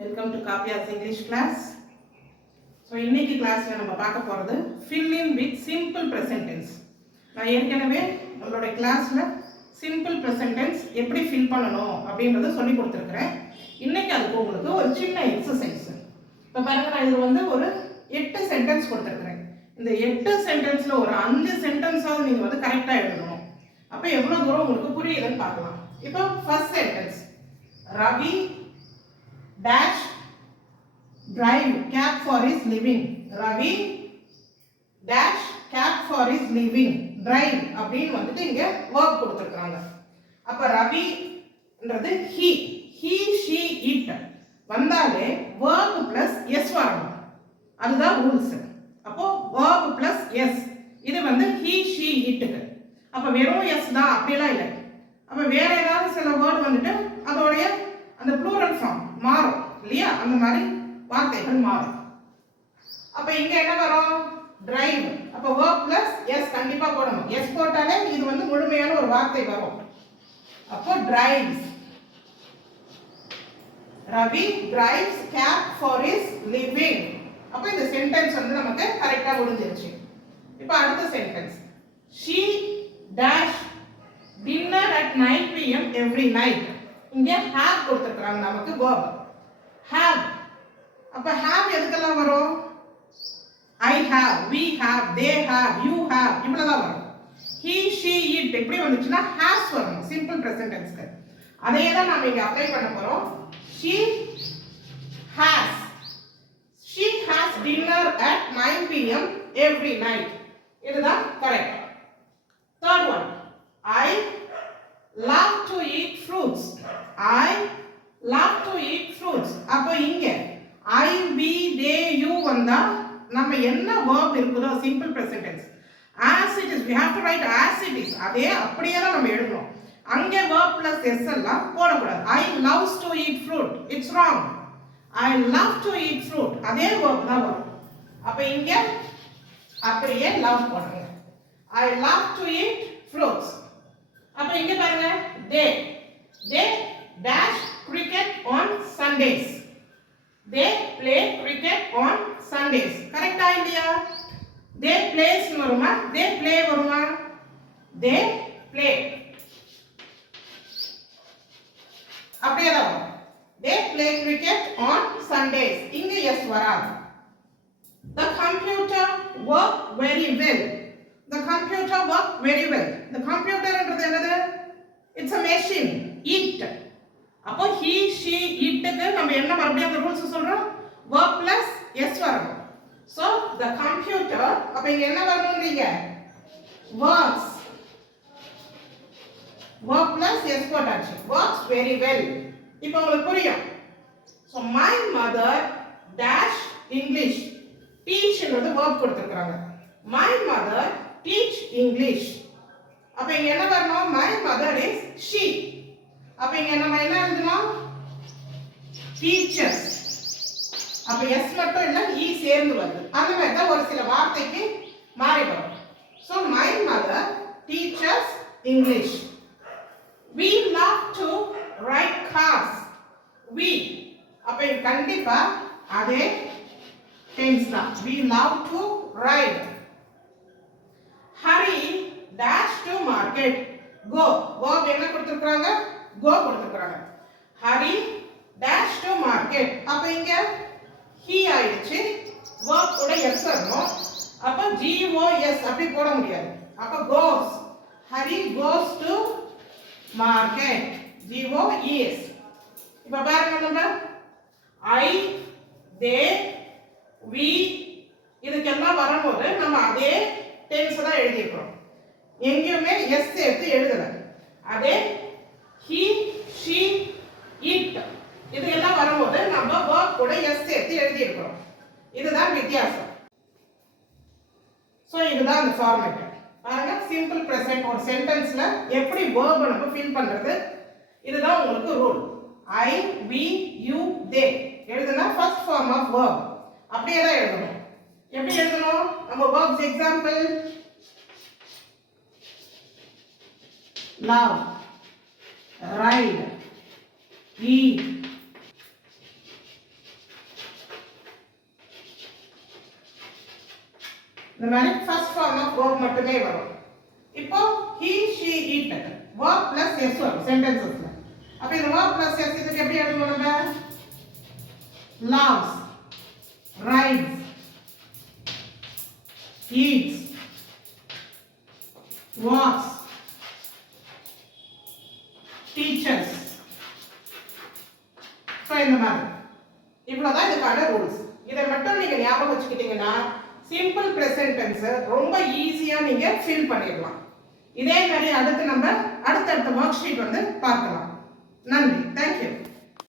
Welcome to காப்பியாஸ் English class. So இன்னைக்கு கிளாஸில் நம்ம பார்க்க போகிறது fill in with simple present tense. நான் ஏற்கனவே நம்மளுடைய கிளாஸில் சிம்பிள் ப்ரெசன்ட் டென்ஸ் எப்படி ஃபில் பண்ணணும் அப்படின்றத சொல்லி கொடுத்துருக்குறேன். இன்னைக்கு அதுக்கு உங்களுக்கு ஒரு சின்ன எக்ஸசைஸ். இப்போ பாருங்கள், நான் இதில் ஒரு 8 சென்டென்ஸ் கொடுத்துருக்குறேன். இந்த 8 சென்டென்ஸில் ஒரு 5 சென்டென்ஸாவது நீங்கள் கரெக்டாக எழுதணும். அப்போ எவ்வளோ தூரம் உங்களுக்கு புரியுதுன்னு பார்க்கலாம். இப்போ first sentence, Ravi dash drive cab for his living. Ravi dash cab for his living. Drive அப்படின்னு இங்க verb கொடுத்திருக்காங்க. அப்ப ரவின்றது he she it வந்தாலே verb plus s வரணும். அதுதான் ரூல்ஸ். அப்போ verb plus s இது he she it. அப்ப வெறும் s தான் அப்படிலாம் இல்லை. அப்ப வேற ஏதாவது சில வேர்ட் அதோடைய அந்த ப்ளூரல் ஃபார்ம் மாறும் இல்லையா? அந்த மாதிரி வார்த்தைகள் மாறும். அப்ப இங்க என்ன வரும்? டிரைவ். அப்ப verb plus s கண்டிப்பா போடணும். s போட்டாலே இது முழுமையான ஒரு வார்த்தை வரும். அப்போ drives. Ravi drives cab for his living. அப்ப இந்த சென்டென்ஸ் நமக்கு கரெக்ட்டா முடிஞ்சிருச்சு. இப்போ அடுத்த sentence, she dash dinner at 9 pm every night. இங்க have கொடுத்திருக்காங்க நமக்கு verb have. அப்ப have எதுக்கெல்லாம் வரும்? I have, we have, they have, you have இவ்வளவுதான் வரும். he she it எப்படி வந்துச்சுன்னா has வரணும் சிம்பிள் பிரசன்ட் டென்ஸ்க்கு. அதே தான் நாம இங்க அப்ளை பண்ண போறோம். she has dinner at 9 pm every night. இதுதான் correct. third one, I love to eat fruits. I love to eat fruits. அப்போ இங்க I we they you வந்தா நம்ம என்ன verb இருக்குதோ simple present tense as it is we have to write as it is. அதே அப்படியே தான் நம்ம எழுதணும். அங்க verb plus s எல்லாம் போடக்கூடாது. I loves to eat fruit, it's wrong. I love to eat fruit அதே verb தான் வரும். அப்ப இங்க அப்படியே love போடுங்க. I love to eat fruits. அப்ப இங்க பாருங்க, they dash cricket on Sundays. They play cricket on Sundays. கரெக்ட்டா இல்லையா? they plays வருமா? they play வருமா? they play அப்படியே தான் வரும். they play cricket on Sundays. இங்க yes வராது. the computer work very well. The computer work very well. The computer என்றது என்னது? It's a machine. It. அப்போ he she it க்கு நம்ம என்ன மறுபடியும் அந்த ரூல்ஸ் சொல்றோம்? verb plus s வரணும். So the computer அப்ப இங்க என்ன வரணும்ன்றீங்க? works. verb plus s போட்டாச்சு. works very well. இப்போ உங்களுக்கு புரியும். So my mother dash English. teach ன்றது verb கொடுத்திருக்காங்க. My mother teach English. அப்ப இங்க என்ன வரணும்? My mother is she. அப்ப இங்க நம்ம என்ன எழுதணும்? teachers. அப்ப s மட்டும் இல்ல e சேர்ந்து வருது. அந்த மாதிரி தான் ஒரு சில வார்த்தைக்கு மாறி வரும். So my mother teaches English. We love to ride cars. We அப்ப கண்டிப்பா அதே tense தான். We love to ride. Hurry dash to market. Go. verb என்ன கொடுத்திருக்காங்க? go கொடுத்திருக்காங்க. Hurry dash to market. அப்ப இங்க he ஆயிடுச்சு. verb கூட s வரணும். அப்ப goes அப்படி போட முடியாது. அப்ப goes. Hurry goes to market. goes. இப்ப பாருங்க, நம்ம I they we இதுக்கெல்லாம் வரும்போது நம்ம அதே டென்ஸ் தான் எழுதி இருக்கோம். எங்கேயுமே s சேர்த்து எழுதல. அதே he she it இதெல்லாம் வரும்போது நம்ம verb கூட s சேர்த்து எழுதி இருக்கோம். இதுதான் வித்தியாசம். சோ இதுதான் அந்த ஃபார்மேட். பாருங்க, சிம்பிள் பிரசன்ட் ஒரு சென்டென்ஸ்ல எப்படி verb நம்ம ஃபில் பண்றது, இதுதான் உங்களுக்கு rule. I we you they எழுதுனா ஃபர்ஸ்ட் ஃபார்ம் ஆஃப் verb அப்படியே தான் எழுதணும். எப்படி எழுதணும்? நம்ம verbs example, love, ride, eat, இந்த மாதிரி ஃபர்ஸ்ட் ஃபார்ம் ஆஃப் verb மட்டுமே வரும். இப்போ he she it verb plus s வரும் சென்டென்சஸ்ல. அப்ப இந்த verb plus s இதுக்கு எப்படி எழுதணும் நம்ம? loves, rides, eats, walks, teachers. So இந்த மாதிரி இவ்வளோதான் இதுக்கான ரூல்ஸ். இதை மட்டும் நீங்கள் ஞாபகம் வச்சுக்கிட்டீங்கன்னா சிம்பிள் ப்ரெசன்ட் டென்ஸை ரொம்ப ஈஸியாக நீங்கள் ஃபில் பண்ணிடலாம். இதே மாதிரி அடுத்து நம்ம அடுத்தடுத்த ஒர்க் ஷீட் வந்து பார்க்கலாம். நன்றி. தேங்க்யூ.